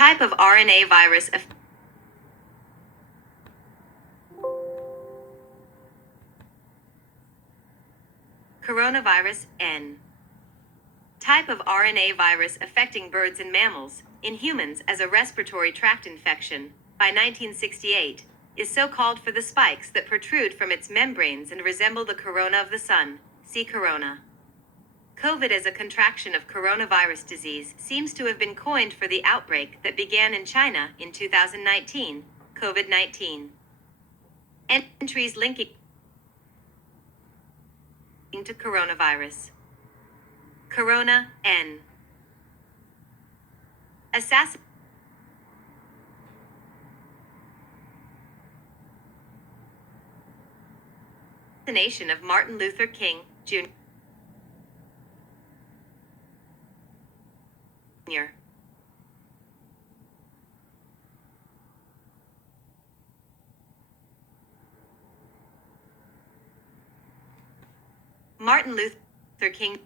type of RNA virus Coronavirus N. Type of RNA virus affecting birds and mammals, in humans as a respiratory tract infection, by 1968, is so called for the spikes that protrude from its membranes and resemble the corona of the sun. See corona. COVID as a contraction of coronavirus disease seems to have been coined for the outbreak that began in China in 2019, COVID-19. Entries linking to coronavirus. Corona N. Assassination of Martin Luther King, Jr. Martin Luther King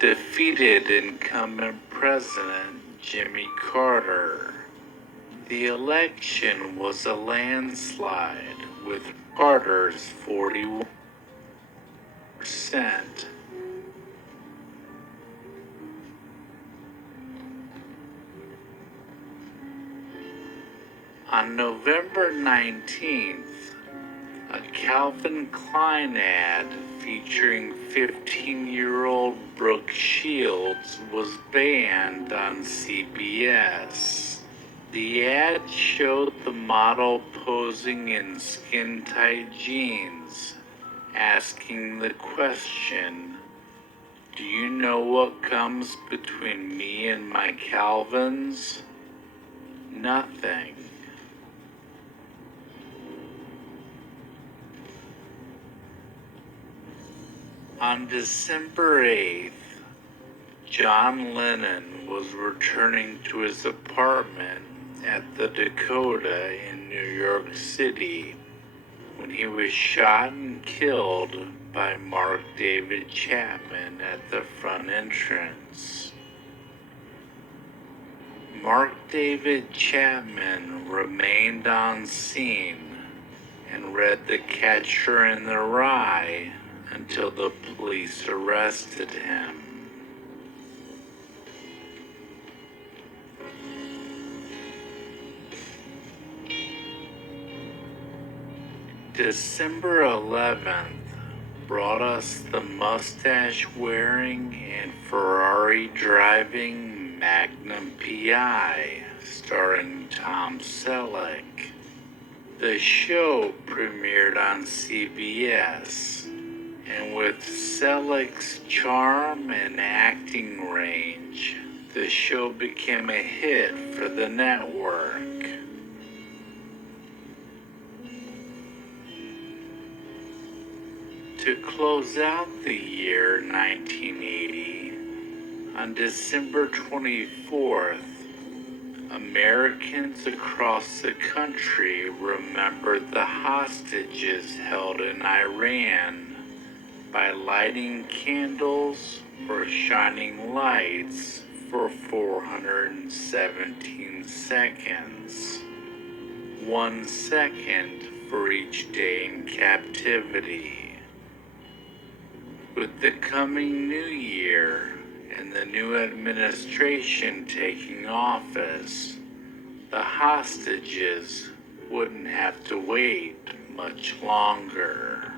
defeated incumbent President Jimmy Carter. The election was a landslide, with Carter's 41%. On November 19th, a Calvin Klein ad featuring 15-year-old Brooke Shields was banned on CBS. The ad showed the model posing in skin-tight jeans, asking the question, "Do you know what comes between me and my Calvins?" Nothing. On December 8th, John Lennon was returning to his apartment at the Dakota in New York City when he was shot and killed by Mark David Chapman at the front entrance. Mark David Chapman remained on scene and read The Catcher in the Rye until the police arrested him. December 11th brought us the mustache-wearing and Ferrari-driving Magnum P.I. starring Tom Selleck. The show premiered on CBS, and with Selleck's charm and acting range, the show became a hit for the network. To close out the year 1980, on December 24th, Americans across the country remembered the hostages held in Iran by lighting candles or shining lights for 417 seconds, 1 second for each day in captivity. With the coming new year and the new administration taking office, the hostages wouldn't have to wait much longer.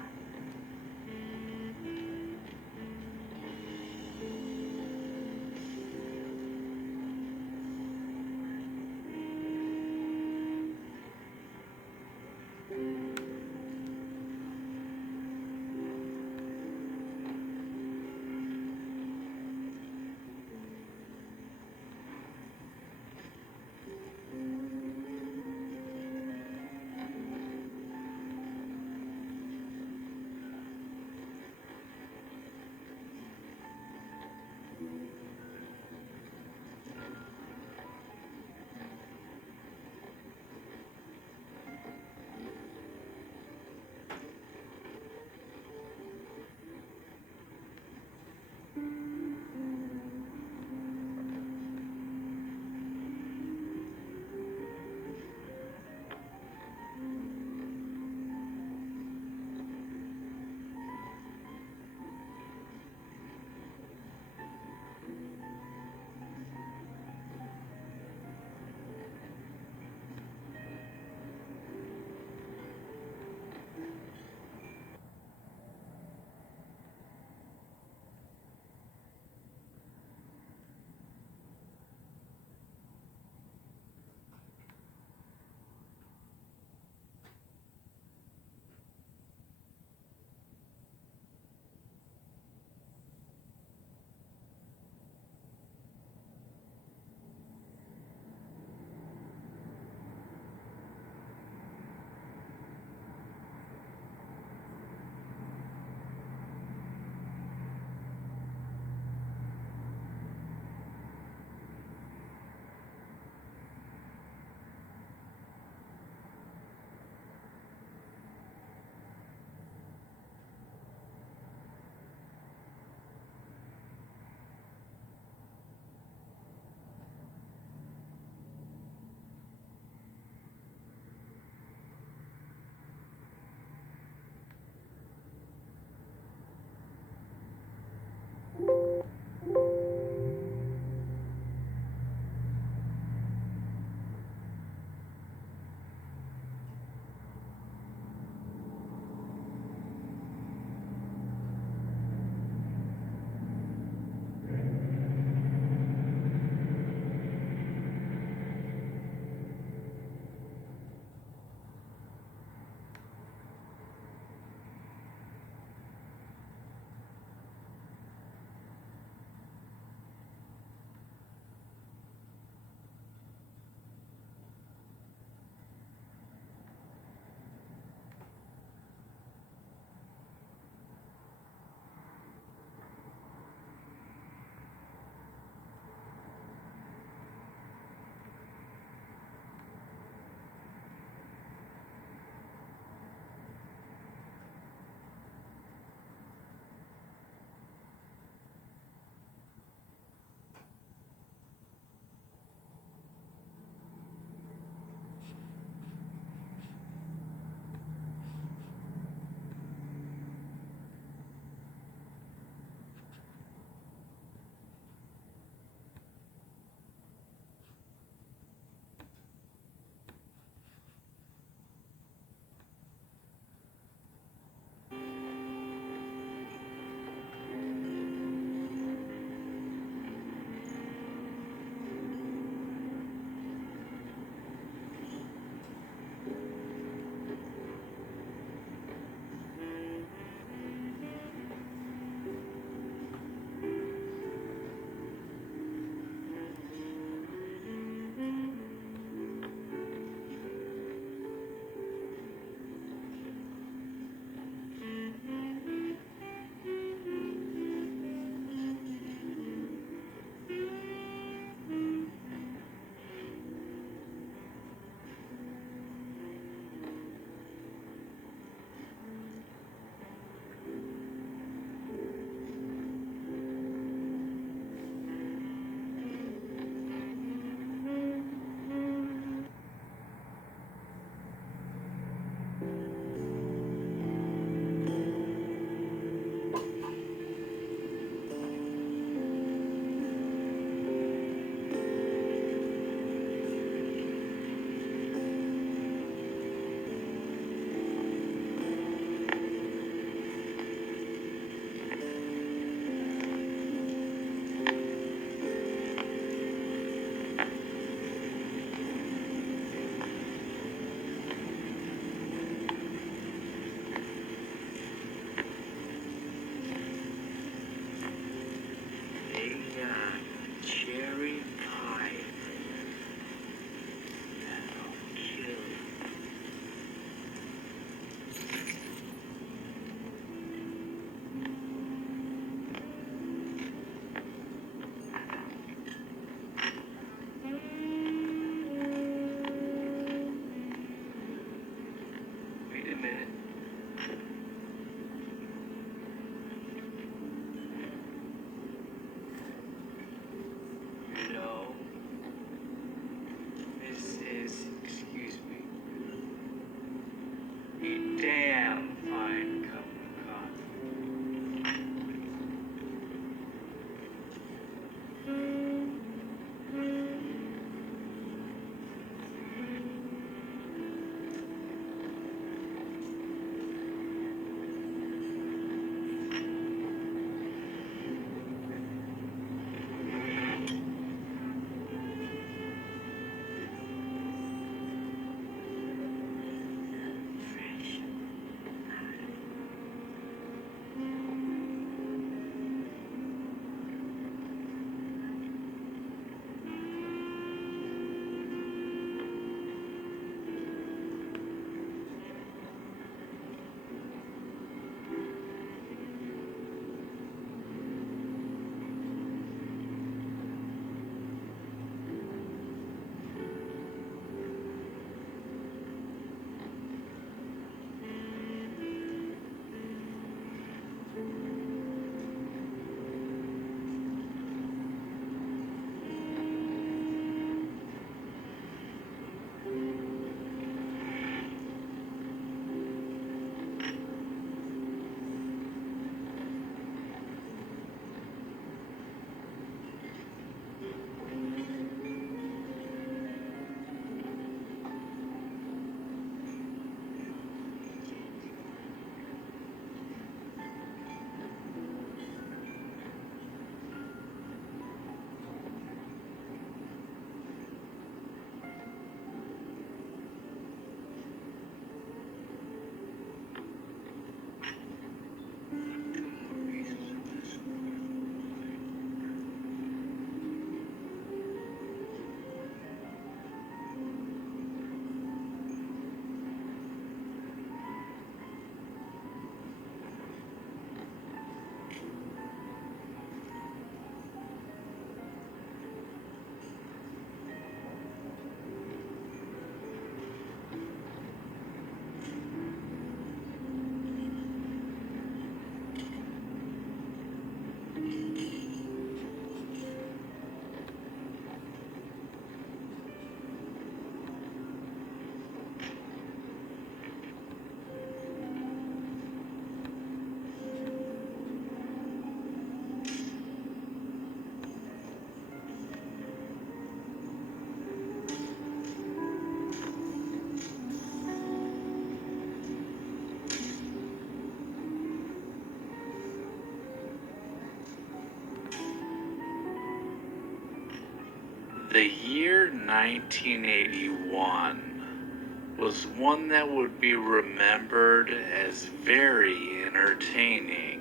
1981 was one that would be remembered as very entertaining.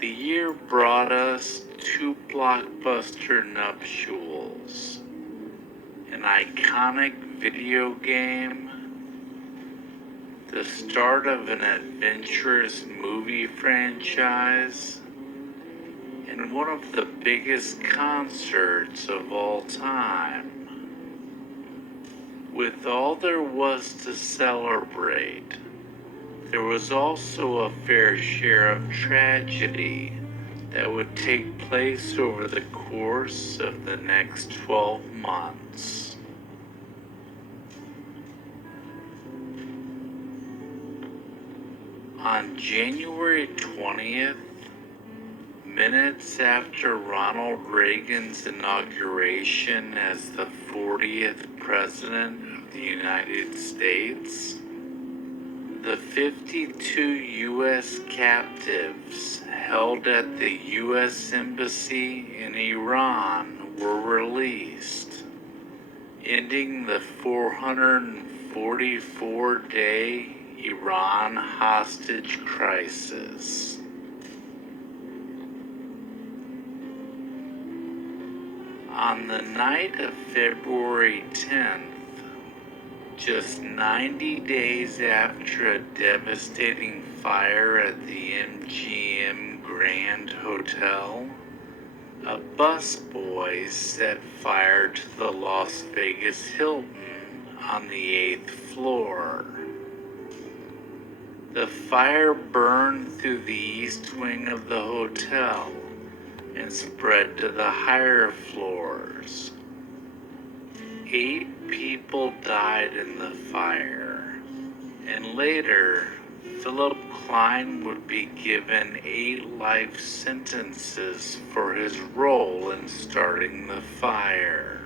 The year brought us two blockbuster nuptials, an iconic video game, the start of an adventurous movie franchise, and one of the biggest concerts of all time. With all there was to celebrate, there was also a fair share of tragedy that would take place over the course of the next 12 months. On January 20th, minutes after Ronald Reagan's inauguration as the 40th President of the United States, the 52 U.S. captives held at the U.S. Embassy in Iran were released, ending the 444-day Iran hostage crisis. On the night of February 10th, just 90 days after a devastating fire at the MGM Grand Hotel, a busboy set fire to the Las Vegas Hilton on the 8th floor. The fire burned through the east wing of the hotel and spread to the higher floors. 8 people died in the fire, and later, Philip Klein would be given 8 life sentences for his role in starting the fire.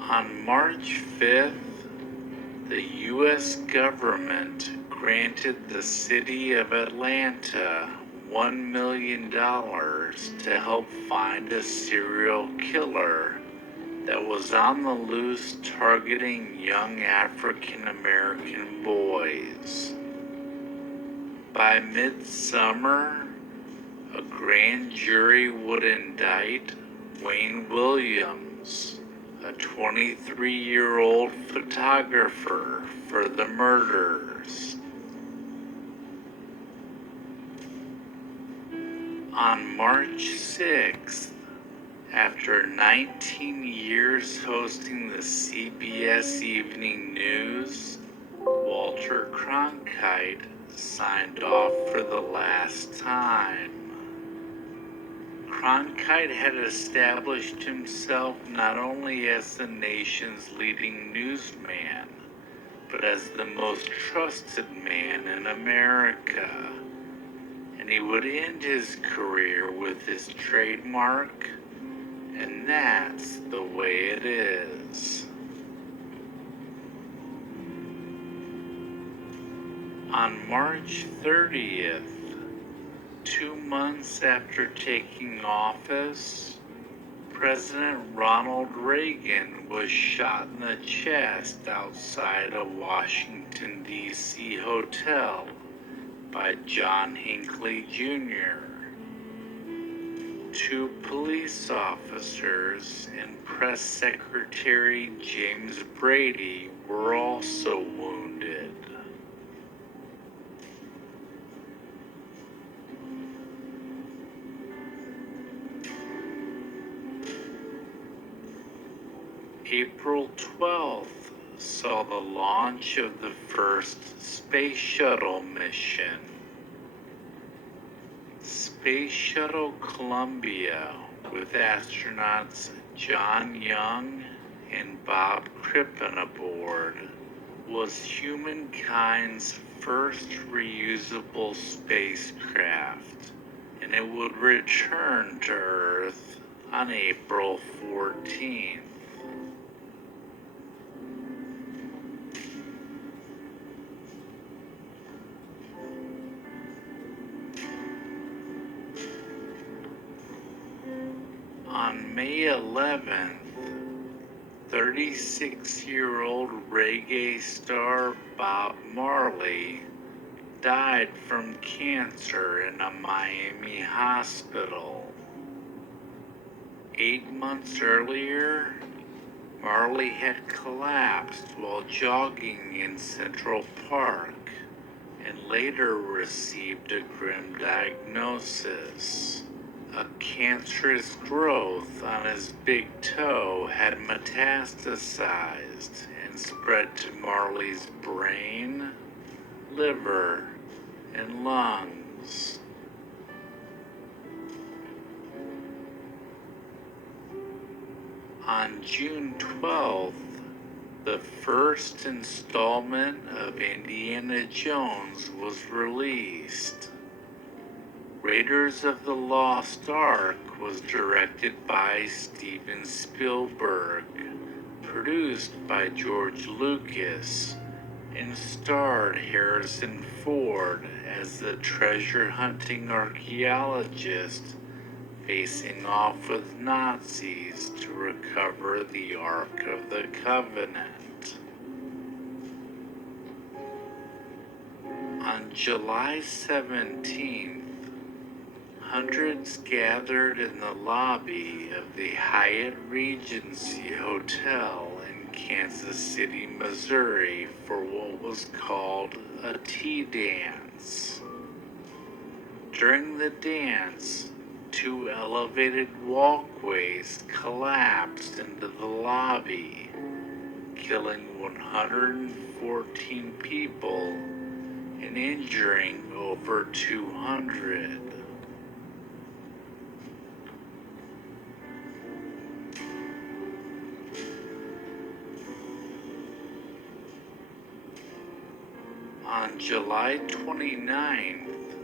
On March 5th, the U.S. government granted the city of Atlanta $1 million to help find a serial killer that was on the loose targeting young African American boys. By midsummer, a grand jury would indict Wayne Williams, a 23-year-old photographer, for the murders. On March 6th, after 19 years hosting the CBS Evening News, Walter Cronkite signed off for the last time. Cronkite had established himself not only as the nation's leading newsman, but as the most trusted man in America. And he would end his career with his trademark, and that's the way it is. On March 30th, 2 months after taking office, President Ronald Reagan was shot in the chest outside a Washington, D.C. hotel by John Hinckley Jr. 2 police officers and Press Secretary James Brady were also wounded. April 12th saw the launch of the first Space Shuttle mission. Space Shuttle Columbia, with astronauts John Young and Bob Crippen aboard, was humankind's first reusable spacecraft, and it would return to Earth on April 14th. May 11th, 36-year-old reggae star Bob Marley died from cancer in a Miami hospital. 8 months earlier, Marley had collapsed while jogging in Central Park and later received a grim diagnosis. A cancerous growth on his big toe had metastasized and spread to Marley's brain, liver, and lungs. On June 12th, the first installment of Indiana Jones was released. Raiders of the Lost Ark was directed by Steven Spielberg, produced by George Lucas, and starred Harrison Ford as the treasure-hunting archaeologist facing off with Nazis to recover the Ark of the Covenant. On July 17th, hundreds gathered in the lobby of the Hyatt Regency Hotel in Kansas City, Missouri for what was called a tea dance. During the dance, 2 elevated walkways collapsed into the lobby, killing 114 people and injuring over 200. On July 29th,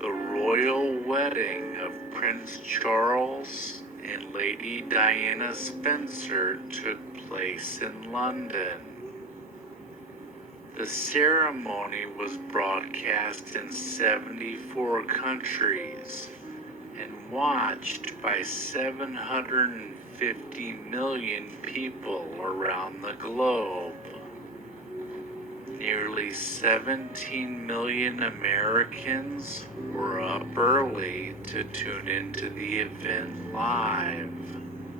the royal wedding of Prince Charles and Lady Diana Spencer took place in London. The ceremony was broadcast in 74 countries and watched by 750 million people around the globe. Nearly 17 million Americans were up early to tune into the event live,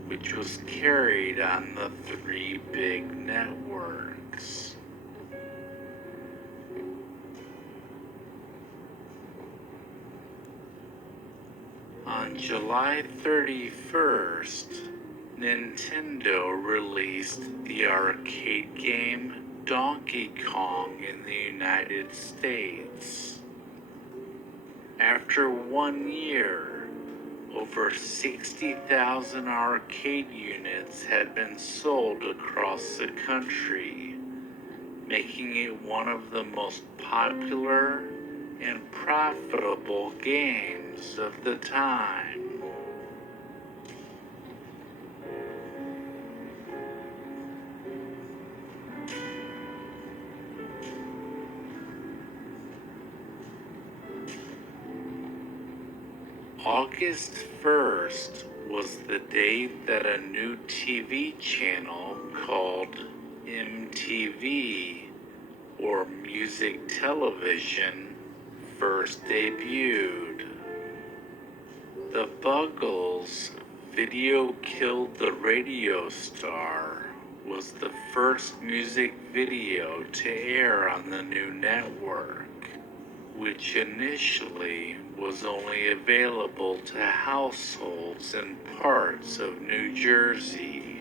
which was carried on the 3 big networks. On July 31st, Nintendo released the arcade game Donkey Kong in the United States. After 1 year, over 60,000 arcade units had been sold across the country, making it one of the most popular and profitable games of the time. August 1st was the date that a new TV channel called MTV, or Music Television, first debuted. The Buggles' Video Killed the Radio Star was the first music video to air on the new network, which initially was only available to households in parts of New Jersey.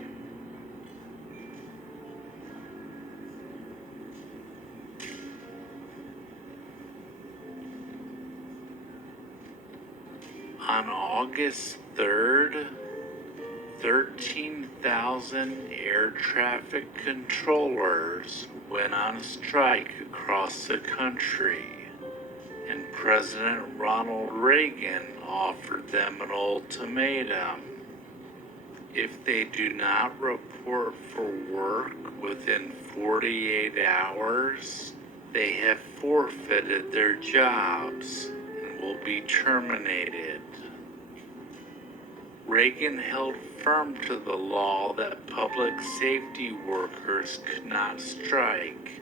On August 3rd, 13,000 air traffic controllers went on strike across the country, and President Ronald Reagan offered them an ultimatum. If they do not report for work within 48 hours, they have forfeited their jobs and will be terminated. Reagan held firm to the law that public safety workers could not strike,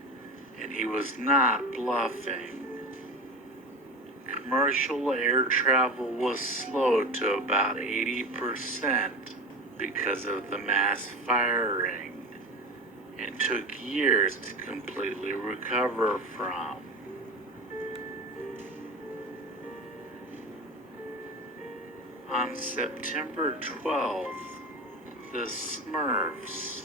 and he was not bluffing. Commercial air travel was slow to about 80% because of the mass firing, and took years to completely recover from. On September 12th, The Smurfs,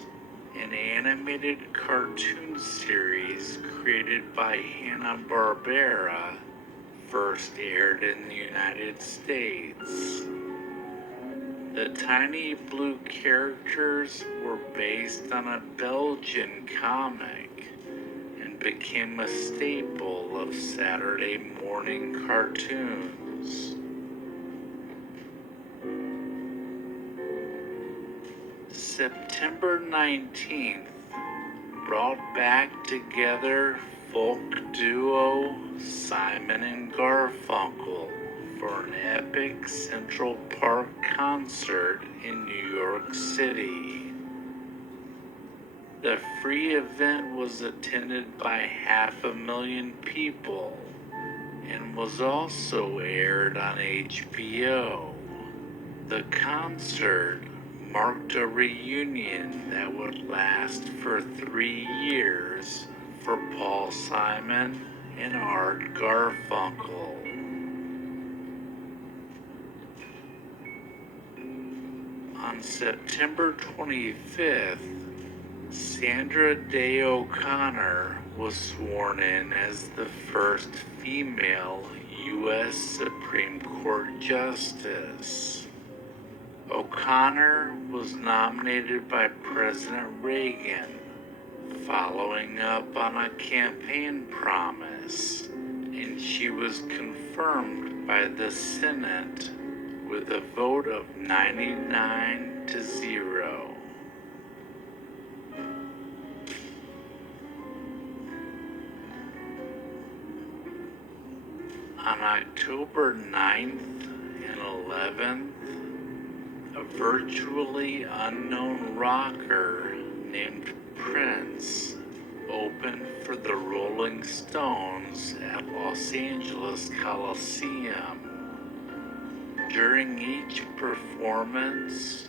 an animated cartoon series created by Hanna-Barbera, first aired in the United States. The tiny blue characters were based on a Belgian comic and became a staple of Saturday morning cartoons. September 19th brought back together folk duo Simon and Garfunkel for an epic Central Park concert in New York City. The free event was attended by 500,000 people and was also aired on HBO. The concert marked a reunion that would last for 3 years for Paul Simon and Art Garfunkel. On September 25th, Sandra Day O'Connor was sworn in as the first female U.S. Supreme Court Justice. O'Connor was nominated by President Reagan, following up on a campaign promise, and she was confirmed by the Senate with a vote of 99-0. On October 9th and 11th, a virtually unknown rocker named Prince opened for the Rolling Stones at Los Angeles Coliseum. During each performance,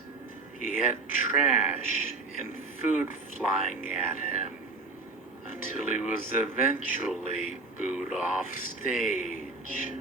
he had trash and food flying at him until he was eventually booed off stage.